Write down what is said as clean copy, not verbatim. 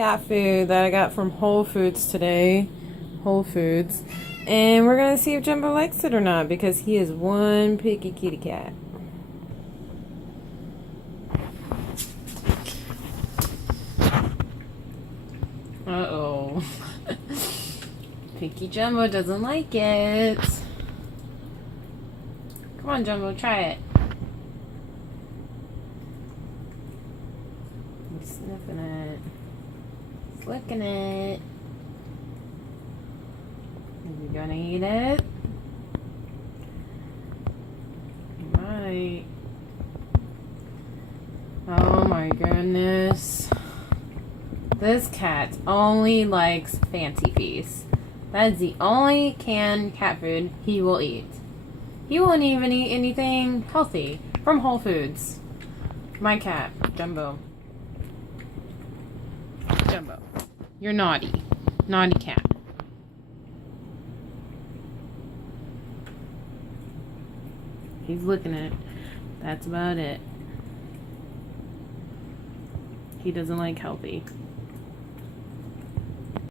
cat food that I got from Whole Foods today. Whole Foods. And we're going to see if Jumbo likes it or not because he is one picky kitty cat. Uh-oh. Picky Jumbo doesn't like it. Come on, Jumbo, try it. He's sniffing it. He's licking it. Is he gonna eat it? He might. Oh my goodness. This cat only likes Fancy Feast. That is the only canned cat food he will eat. He won't even eat anything healthy from Whole Foods. My cat, Jumbo. Jumbo, you're naughty. Naughty cat. He's licking it. That's about it. He doesn't like healthy.